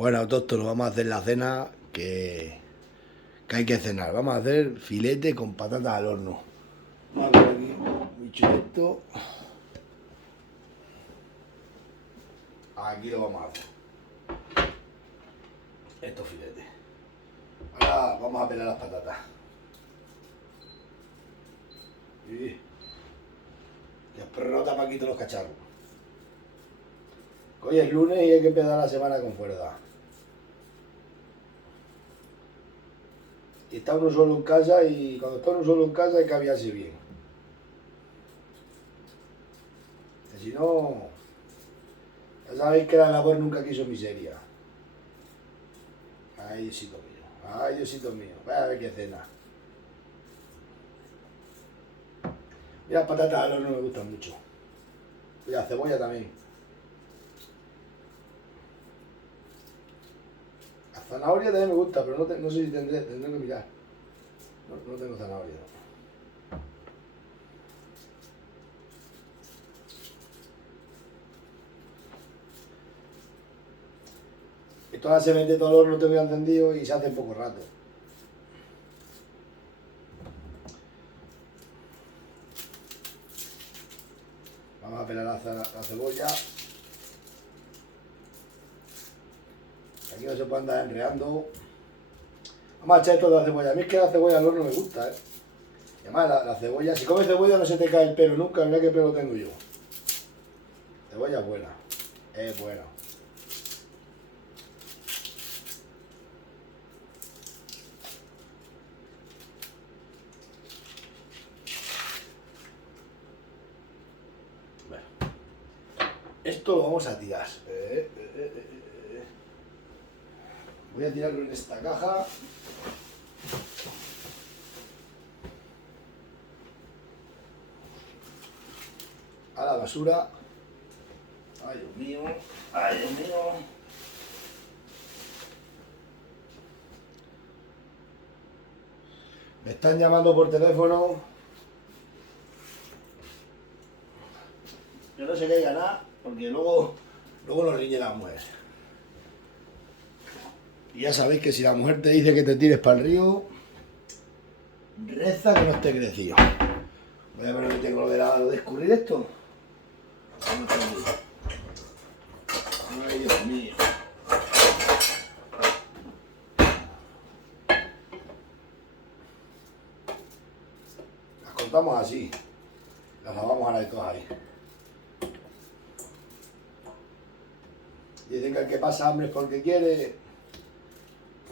Bueno, doctor, vamos a hacer la cena que hay que cenar. Vamos a hacer filete con patatas al horno. Vamos a ver aquí mi chuleto. Aquí lo vamos a hacer. Estos filetes. Ahora vamos a pelar las patatas. Y que explota Paquito los cacharros. Hoy es lunes y hay que empezar la semana con fuerza. Y está uno solo en casa y cuando está uno solo en casa hay que aviarse bien. Que si no, ya sabéis que la labor nunca quiso miseria. Ay, Diosito mío. Ay, Diosito mío. Vaya a ver qué cena. Mira, las patatas al horno me gustan mucho. Y la cebolla también. La zanahoria también me gusta, pero no sé si tendré que mirar. No tengo zanahoria. Esto ahora se mete todo al horno, tengo ya encendido y se hace en poco rato. Vamos a pelar la cebolla. Aquí no se puede andar enreando. Vamos a echar esto de la cebolla. A mí es que la cebolla al horno me gusta, ¿eh? Y además la cebolla, si comes cebolla no se te cae el pelo nunca, mira qué pelo tengo yo. Cebolla es buena. Es buena. Bueno. Esto lo vamos a tirar. Voy a tirarlo en esta caja. A la basura. Ay, Dios mío. Ay, Dios mío. Me están llamando por teléfono. Yo no sé que haya nada, porque luego nos riñe la mujer. Y ya sabéis que si la mujer te dice que te tires para el río, reza que no esté crecido. Voy a ver que tengo lo de escurrir esto. Ay, Dios mío. Las contamos así. Las lavamos a la de todas ahí. Dicen que el que pasa hambre es porque quiere.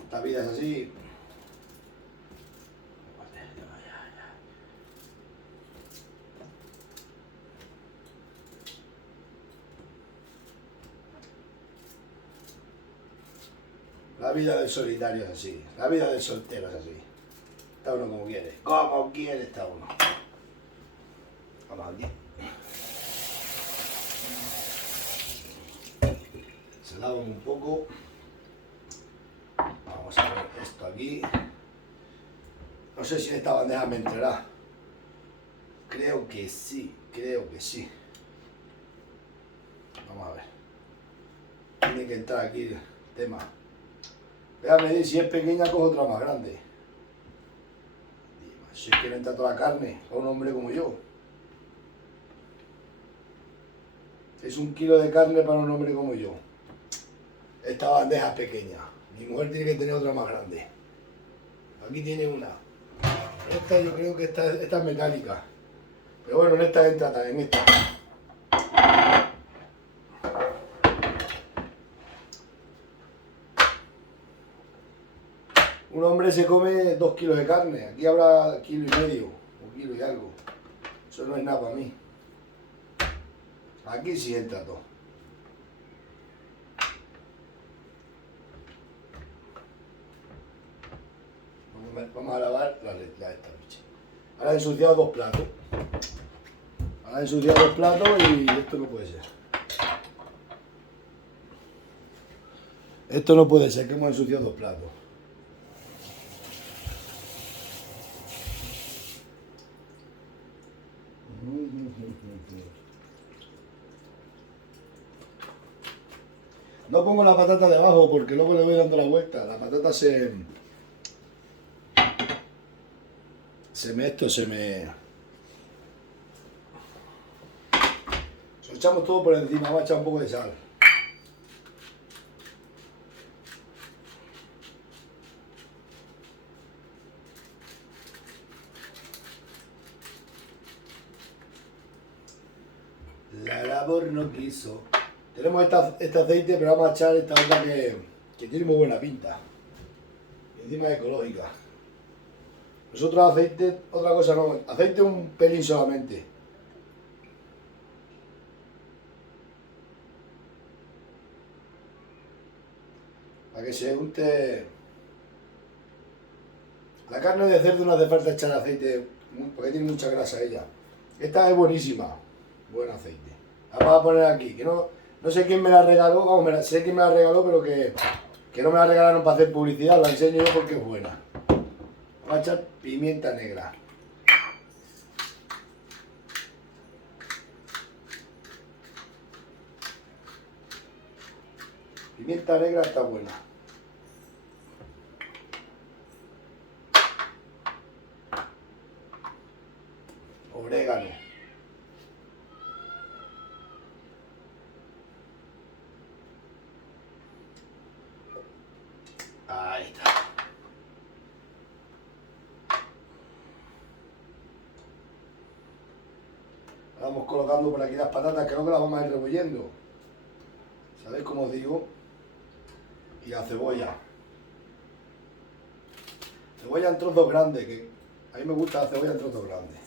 Esta vida es así. La vida del solitario es así. La vida del soltero es así. Está uno como quiere. Como quiere está uno. Vamos aquí. Se lava un poco. Vamos a ver esto aquí. No sé si en esta bandeja me entrará. Creo que sí, creo que sí. Vamos a ver. Tiene que entrar aquí el tema. Voy a medir, si es pequeña cojo otra más grande. Si es que no entra toda la carne a un hombre como yo. Es 1 kilo de carne para un hombre como yo. Esta bandeja es pequeña. Mi mujer tiene que tener otra más grande. Aquí tiene una. Esta yo creo que esta es metálica. Pero bueno, en esta entra también esta. Un hombre se come 2 kilos de carne. Aquí habrá 1,5 kilos. 1 kilo y algo. Eso no es nada para mí. Aquí sí entra todo. Vamos a lavar la esta leche. Ahora he ensuciado 2 platos. Ahora he ensuciado 2 platos y esto no puede ser. Esto no puede ser, que hemos ensuciado 2 platos. No pongo la patata debajo porque luego le voy dando la vuelta. La patata se me... Se lo echamos todo por encima, vamos a echar un poco de sal. La labor no quiso. Tenemos este aceite, pero vamos a echar esta otra que tiene muy buena pinta. Y encima es ecológica. Nosotros aceite, otra cosa no, aceite un pelín solamente. Para que se unte. La carne de cerdo no hace falta echar aceite, porque tiene mucha grasa ella. Esta es buenísima, buen aceite. La vamos a poner aquí, que no sé quién me la regaló, vamos, sé quién me la regaló, pero que no me la regalaron para hacer publicidad, la enseño yo porque es buena. Vamos a echar pimienta negra. Pimienta negra está buena. Orégano. Ahí está. Vamos colocando por aquí las patatas, creo que las vamos a ir revolviendo. ¿Sabéis cómo os digo? Y la cebolla. Cebolla en trozos grandes, que a mí me gusta la cebolla en trozos grandes.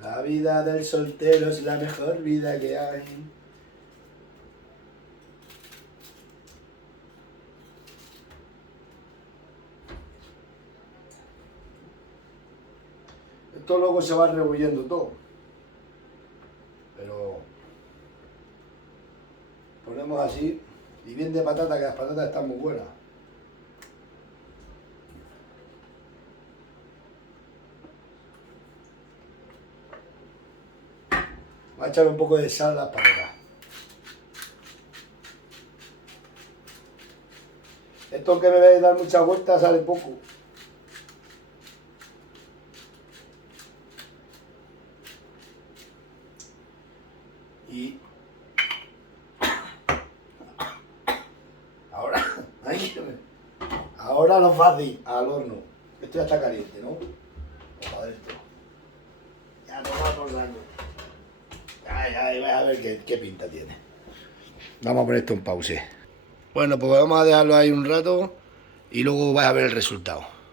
La vida del soltero es la mejor vida que hay. Esto luego se va revolviendo todo. Pero ponemos así y bien de patata, que las patatas están muy buenas. Voy a echar un poco de sal a las patatas. Esto que me veis dar muchas vueltas sale poco. Y ahora, ahora lo fácil, al horno. Esto ya está caliente, ¿no? Joder, esto. Ya toma por saco. Ay, vais a ver qué pinta tiene. Vamos a poner esto en pause. Bueno, pues vamos a dejarlo ahí un rato y luego vais a ver el resultado.